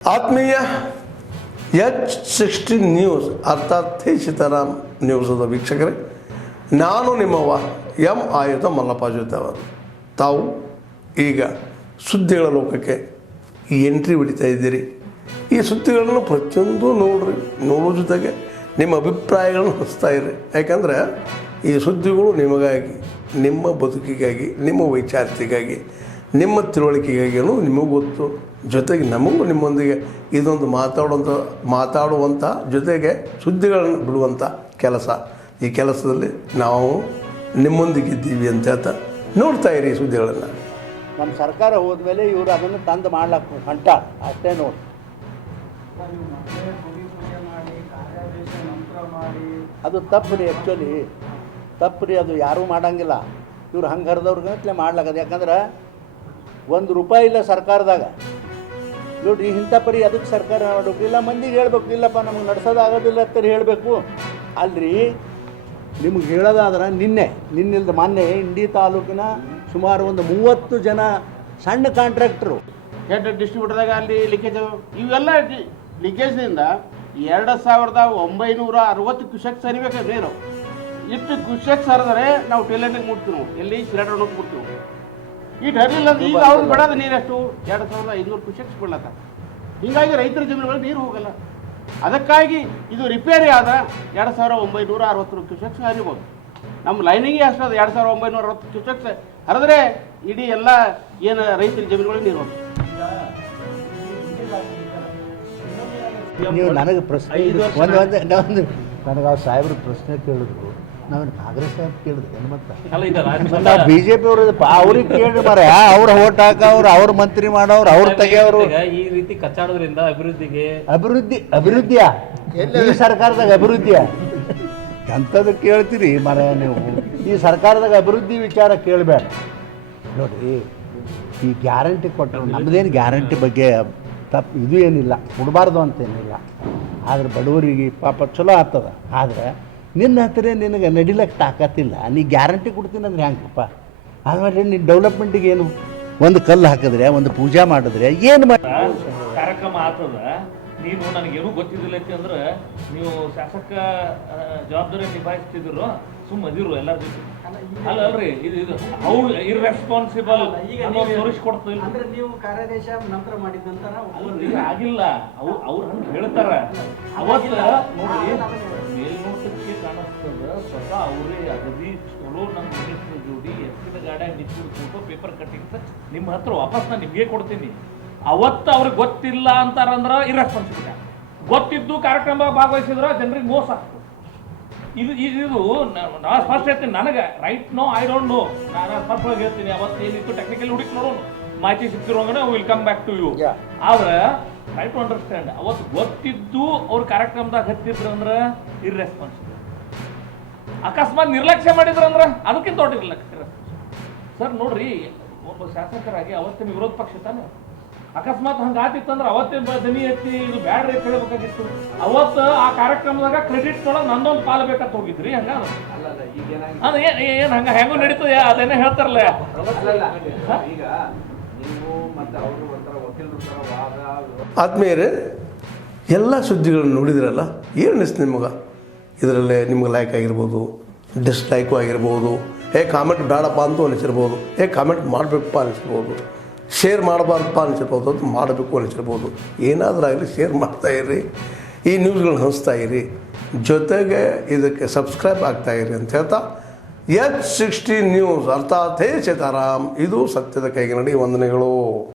ಆತ್ಮೀಯ H16 news ಅರ್ಥಾತ್ ಸೀತಾರಾಮ್ ನ್ಯೂಸದ ವೀಕ್ಷಕರೇ, ನಾನು ನಿಮ್ಮವ ಎಂ ಆಯುಧ ಮಲ್ಲಪ್ಪ ಜೊತೆ ಅವರು. ತಾವು ಈಗ ಸುದ್ದಿಗಳ ಲೋಕಕ್ಕೆ ಎಂಟ್ರಿ ಹೊಡಿತಾ ಇದ್ದೀರಿ. ಈ ಸುದ್ದಿಗಳನ್ನು ಪ್ರತಿಯೊಂದು ನೋಡೋ ಜೊತೆಗೆ ನಿಮ್ಮ ಅಭಿಪ್ರಾಯಗಳನ್ನು ಹಂಚ್ತಾ ಇರಿ. ಯಾಕಂದರೆ ಈ ಸುದ್ದಿಗಳು ನಿಮಗಾಗಿ, ನಿಮ್ಮ ಬದುಕಿಗಾಗಿ, ನಿಮ್ಮ ವೈಚಾರಿಕೆಗಾಗಿ, ನಿಮ್ಮ ತಿಳುವಳಿಕೆಗಾಗಿಯೂ ನಿಮಗೂ ಗೊತ್ತು. ಜೊತೆಗೆ ನಮಗೂ ನಿಮ್ಮೊಂದಿಗೆ ಇದೊಂದು ಮಾತಾಡುವಂಥ ಜೊತೆಗೆ ಸುದ್ದಿಗಳನ್ನು ಬಿಡುವಂಥ ಕೆಲಸ. ಈ ಕೆಲಸದಲ್ಲಿ ನಾವು ನಿಮ್ಮೊಂದಿಗಿದ್ದೀವಿ ಅಂತ ಹೇಳ್ತಾ ನೋಡ್ತಾ ಇರಿ ಈ ಸುದ್ದಿಗಳನ್ನು. ನಮ್ಮ ಸರ್ಕಾರ ಹೋದ್ಮೇಲೆ ಇವರು ಅದನ್ನು ತಂದು ಮಾಡ್ಲಕ್ಕೆ ಹೊಂಟ ಅಷ್ಟೇ ನೋಡಿ. ಅದು ತಪ್ಪು ರೀ, ಆ್ಯಕ್ಚುಲಿ ತಪ್ಪು ರೀ. ಅದು ಯಾರೂ ಮಾಡೋಂಗಿಲ್ಲ. ಇವ್ರು ಹಂಗೆ ಹರಿದವ್ರಿಗಂತಲೇ ಮಾಡ್ಲಾಕದು. ಯಾಕಂದ್ರೆ ₹1 ಇಲ್ಲ ಸರ್ಕಾರದಾಗ. ನೋಡಿರಿ, ಇಂಥ ಪರಿ ಅದಕ್ಕೆ ಸರ್ಕಾರ ಮಾಡಬೇಕು. ಇಲ್ಲ ಮಂದಿಗೆ ಹೇಳಬೇಕು, ಇಲ್ಲಪ್ಪ ನಮಗೆ ನಡೆಸೋದಾಗೋದಿಲ್ಲ ಅಂತ ಹೇಳಬೇಕು ಅಲ್ರಿ. ನಿಮ್ಗೆ ಹೇಳೋದಾದ್ರೆ ನಿನ್ನಿಲ್ದ ಮೊನ್ನೆ ಇಂಡಿ ತಾಲೂಕಿನ ಸುಮಾರು ಒಂದು 30 ಜನ ಸಣ್ಣ ಕಾಂಟ್ರಾಕ್ಟ್ರು ಹೆಡ್ ಡಿಸ್ಟ್ರಿಬ್ಯೂಟರ್ದಾಗ ಅಲ್ಲಿ ಲೀಕೇಜ್, ಇವೆಲ್ಲ ಲೀಕೇಜ್ನಿಂದ 2960 ಕ್ಯೂಸೆಕ್ಸ್ ಹರಿಬೇಕು ನೀರು. ಇಷ್ಟು ಕ್ಯೂಸೆಕ್ಸ್ ಹರಿದ್ರೆ ನಾವು ಟೈಲೆಂಟಿಗೆ ಮುಟ್ತೀವಿ, ನಾವು ಎಲ್ಲಿ ಸಿಲಿಂಡರ್ ಮುಟ್ಬಿಡ್ತೀವಿ. ಇಟ್ಟು ಹರಿಲಿಲ್ಲ ಅಂದ್ರೆ ಈಗ ಅವ್ರು ಬಿಡೋದು ನೀರೆಷ್ಟು 2500 ಕ್ಯೂಸೆಕ್ಸ್ ಬಿಡ್ಲತ್ತ. ಹೀಗಾಗಿ ರೈತರ ಜಮೀನುಗಳು ನೀರು ಹೋಗಲ್ಲ. ಅದಕ್ಕಾಗಿ ಇದು ರಿಪೇರಿ ಆದ 2960 ಕ್ಯೂಸೆಕ್ಸ್ ಹರಿಬೋದು. ನಮ್ಮ ಲೈನಿಂಗೇ ಅಷ್ಟು ಅದು 2960 ಕ್ಯೂಸೆಕ್ಸ್ ಹರಿದ್ರೆ ಇಡೀ ಎಲ್ಲ ಏನು ರೈತರ ಜಮೀನುಗಳಿಗೆ ನೀರು ಹೋಗ್ತದೆ. ನೀವು ನನಗೆ ಪ್ರಶ್ನೆ ನನಗೆ ಆ ಸಾಹೇಬ್ರ ಪ್ರಶ್ನೆ ಕೇಳಿದ್ರು. ನಾವೇನು ಕಾಂಗ್ರೆಸ್ ಸಾಹೇಬ್ ಕೇಳಿದ್ರು ಏನು ಮತ್ತೆ ನಾವು BJP ಅವರು ಅವ್ರಿಗೆ ಕೇಳಿ ಮರ ಅವ್ರ ಓಟ್ ಹಾಕವ್ರು, ಅವ್ರ ಮಂತ್ರಿ ಮಾಡೋರು, ಅವ್ರು ತೆಗೆಯವರು. ಈ ರೀತಿ ಕಚ್ಚಾಡೋದ್ರಿಂದ ಅಭಿವೃದ್ಧಿಯ ಈ ಸರ್ಕಾರದಾಗ ಅಭಿವೃದ್ಧಿಯ ಎಂಥದ್ದು ಕೇಳ್ತೀರಿ ಮರ ನೀವು. ಈ ಸರ್ಕಾರದಾಗ ಅಭಿವೃದ್ಧಿ ವಿಚಾರ ಕೇಳಬೇಡ. ನೋಡಿರಿ, ಈ ಗ್ಯಾರಂಟಿ ಕೊಟ್ಟರು, ನಮ್ಮದೇನು ಗ್ಯಾರಂಟಿ ಬಗ್ಗೆ ತಪ್ಪು ಇದು ಏನಿಲ್ಲ, ಕೊಡಬಾರ್ದು ಅಂತೇನಿಲ್ಲ. ಆದರೆ ಬಡವರಿಗೆ ಪಾಪ ಚಲೋ ಆಗ್ತದ. ಆದರೆ ನಿನ್ನ ಹತ್ತಿರ ನಿನಗೆ ನಡಿಲಕ್ಕೆ ತಾಕತ್ತಿಲ್ಲ, ನೀ ಗ್ಯಾರಂಟಿ ಕೊಡ್ತೀನಿ ಅಂದ್ರೆ ಹೆಂಗಪ್ಪ? ಆಮೇಲೆ ನೀನು ಡೆವಲಪ್ಮೆಂಟಿಗೆ ಏನು ಒಂದು ಕಲ್ಲು ಹಾಕಿದ್ರೆ, ಒಂದು ಪೂಜೆ ಮಾಡಿದ್ರೆ ಏನು ಕಾರ್ಯಕ್ರಮ ಆಗ್ತದ. ನೀನು ನನಗೇನು ಗೊತ್ತಿದ್ದಿಲ್ಲ ಅಂದ್ರೆ ನೀವು ಶಾಸಕ ಜವಾಬ್ದಾರಿ ನಿಭಾಯಿಸ್ತಿದ್ರು, ಸುಮ್ಮದಿರು ಎಲ್ಲರ ಜೊತೆ. ಅಲ್ರಿ ಇದು ಅವ್ರು ಇರ್ರೆಸ್ಪಾನ್ಸಿಬಲ್ ತೋರಿಸ್ಕೊಡ್ತಿಲ್ಲ ಅಂದ್ರೆ ನೀವು ಕಾರ್ಯಾದೇಶ ನಂತರ ಮಾಡಿದ್ದಂತ ಆಗಿಲ್ಲ. ಅವ್ರು ಹಂಗೆ ಹೇಳ್ತಾರ. ಅವತ್ತು ನೋಡಿ ಮೇಲ್ನೋಟಕ್ಕೆ ಕಾಣಿಸ್ತದ ಸ್ವತಃ ಅವರೇ ಅಗದಿ ಚಲೋ ನಮ್ಮ ಮಿನಿಸ್ಟರ್ ಜೋಡಿ ಎತ್ತಿನ ಗಾಡಿಯಾಗ ನಿಂತಿರೋ ಫೋಟೋ ಪೇಪರ್ ಕಟ್ಟಿಂಗ್ ನಿಮ್ಮ ಹತ್ರ ವಾಪಸ್ ನಾನು ನಿಮಗೆ ಕೊಡ್ತೀನಿ. ಅವತ್ತು ಅವ್ರಿಗೆ ಗೊತ್ತಿಲ್ಲ ಅಂತಾರಂದ್ರೆ ಇರ್ರೆಸ್ಪಾನ್ಸಿಬಿಲಿಟಿ. ಗೊತ್ತಿದ್ದು ಕಾರ್ಯಕ್ರಮ ಭಾಗವಹಿಸಿದ್ರೆ ಜನರಿಗೆ ಮೋಸ ಆಗ್ತದೆ. ಇದು ನಾ ಫಸ್ಟ್ ಹೇಳ್ತೀನಿ. ನನಗೆ right no I don't know, ನಾನು ಫಸ್ಟ್ ಹೇಳ್ತೀನಿ. ಅವತ್ತು ಏನಿತ್ತು ಟೆಕ್ನಿಕಲಿ ಹುಡುಕಿ ನೋಡೋಣ, ಮಾಹಿತಿ ಸಿಕ್ತಿರೋಂಗನೆ will come back to you. ಆದ್ರೆ ಟ್ರೈ ಟು ಅಂಡರ್ಸ್ಟ್ಯಾಂಡ್. ಅವತ್ತು ಗೊತ್ತಿದ್ದು ಅವ್ರ ಕಾರ್ಯಕ್ರಮದಾಗ ಹತ್ತಿದ್ರು ಅಂದ್ರೆ ಇರ್ರೆಸ್ಪಾನ್ಸಿಬಲ್. ಅಕಸ್ಮಾತ್ ನಿರ್ಲಕ್ಷ್ಯ ಮಾಡಿದ್ರಂದ್ರೆ ಅದಕ್ಕಿಂತ ದೊಡ್ಡ ನಿರ್ಲಕ್ಷ್ಯ. ಸರ್ ನೋಡ್ರಿ, ಒಬ್ಬ ಶಾಸಕರಾಗಿ ಅವತ್ತಿನ ವಿರೋಧ ಪಕ್ಷ ತಾನೆ, ಅಕಸ್ಮಾತ್ ಹಂಗೆ ಆತಿತ್ತಂದ್ರೆ ಅವತ್ತಿನ ದನಿ ಎತ್ತಿ ಇದು ಬ್ಯಾಡ್ರಿ ಕೇಳಬೇಕಾಗಿತ್ತು. ಅವತ್ತು ಆ ಕಾರ್ಯಕ್ರಮದಾಗ ಕ್ರೆಡಿಟ್ ಒಳಗೆ ನಂದೊಂದು ಪಾಲು ಬೇಕಂತ ಹೋಗಿದ್ರಿ. ಹಂಗ ಅದು ಏನು ಹಂಗ ಹೆಂಗೋ ನಡೀತದೆ, ಅದೇನೇ ಹೇಳ್ತಾರಲ್ಲ. ಆತ್ಮೀಯರೇ, ಎಲ್ಲ ಸುದ್ದಿಗಳನ್ನು ನೋಡಿದ್ರಲ್ಲ, ಏನು ಅನಿಸ್ತು ನಿಮಗೆ? ಇದರಲ್ಲೇ ನಿಮ್ಗೆ ಲೈಕ್ ಆಗಿರ್ಬೋದು, ಡಿಸ್ಲೈಕು ಆಗಿರ್ಬೋದು, ಕಾಮೆಂಟ್ ಬೇಡಪ್ಪ ಅಂತೂ ಅನಿಸಿರ್ಬೋದು, ಕಾಮೆಂಟ್ ಮಾಡಬೇಕಪ್ಪ ಅನಿಸಿರ್ಬೋದು, ಶೇರ್ ಮಾಡಬಾರ್ದಪ್ಪ ಅನಿಸಿರ್ಬೋದು, ಅದು ಮಾಡಬೇಕು ಅನಿಸಿರ್ಬೋದು. ಏನಾದರೂ ಆಗಲಿ ಶೇರ್ ಮಾಡ್ತಾಯಿರಿ, ಈ ನ್ಯೂಸ್ಗಳನ್ನ ಹಂಚ್ತಾ ಇರಿ, ಜೊತೆಗೆ ಇದಕ್ಕೆ ಸಬ್ಸ್ಕ್ರೈಬ್ ಆಗ್ತಾಯಿರಿ ಅಂತ ಹೇಳ್ತಾ H16 ನ್ಯೂಸ್ ಅರ್ಥಾತ್ ಸೀತಾರಾಮ್, ಇದು ಸತ್ಯದ ಕೈಗೆ ನಡಿ. ವಂದನೆಗಳು.